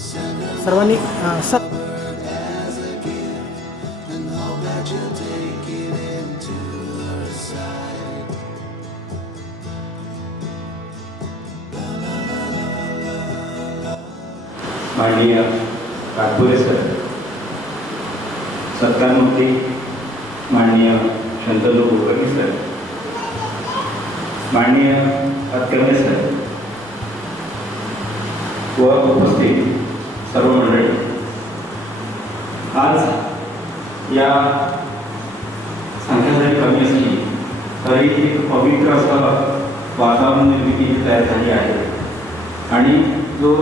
सर्वांनी सत माननीय काटपुरे सर सत्कारमूर्ती माननीय शंतनू कुलकर्णी सर माननीय अत्कर्णे सर व उपस्थित सर्व मंडळी. आज या संख्या जरी कमी असली तरी एक पवित्र असं वातावरण निर्मिती तयार झाली आहे. आणि जो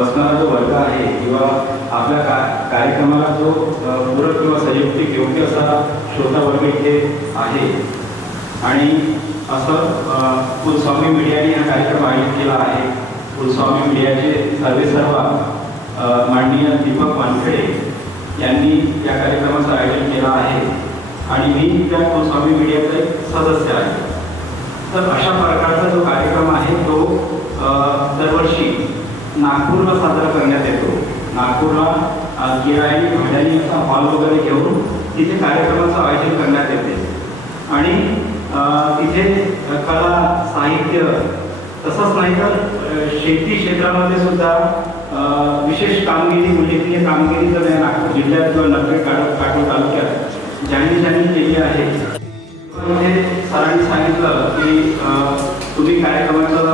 बसणारा जो वर्ग आहे किंवा आपल्या का कार्यक्रमाला जो पूरक किंवा संयुक्तिक योग्य असा श्रोता वर्ग इथे आहे. आणि असं अ, कुलस्वामी मीडियाने हा कार्यक्रम आयोजित केला आहे. कुलस्वामी मीडियाचे सर्वे सर्व माननीय दीपक वानखेडे यांनी या कार्यक्रमाचं आयोजन केलं आहे. आणि मी त्या कुलस्वामी मीडियाचा एक सदस्य आहे. तर अशा प्रकारचा जो कार्यक्रम आहे तो दरवर्षी नागपूरला साजरा करण्यात येतो. नागपूरला अ, गिराई भाड्यानी असा हॉल वगैरे घेऊन तिथे कार्यक्रमाचं आयोजन करण्यात येते. आणि तिथे कला साहित्य तसंच नाही तर शेती क्षेत्रामध्ये सुद्धा विशेष कामगिरी उल्लेखनीय कामगिरी जर या नागपूर जिल्ह्यात किंवा नगरी काटो काटो तालुक्यात ज्यांनी ज्यांनी केली आहे. इथे सरांनी सांगितलं की तुम्ही कार्यक्रमाचं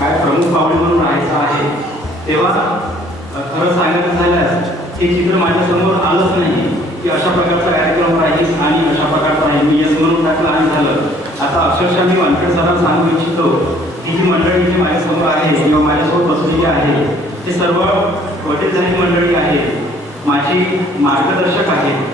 काय प्रमुख पाहुणे म्हणून राहायचं आहे तेव्हा खरं सांगायचं झाल्यास हे चित्र माझ्यासमोर आलंच नाही की अशा प्रकारचा कार्यक्रम राहील आणि अशा प्रकारचा आहे मी यस म्हणून टाकलं आणि झालं. आता अक्षरशः मी वानखेड सरांना सांगू इच्छितो की ही मंडळी जी माझ्यासमोर आहे किंवा माझ्यासोबत बसलेली आहे ते सर्व वडीलधारी मंडळी आहेत. माझी मार्गदर्शक आहेत.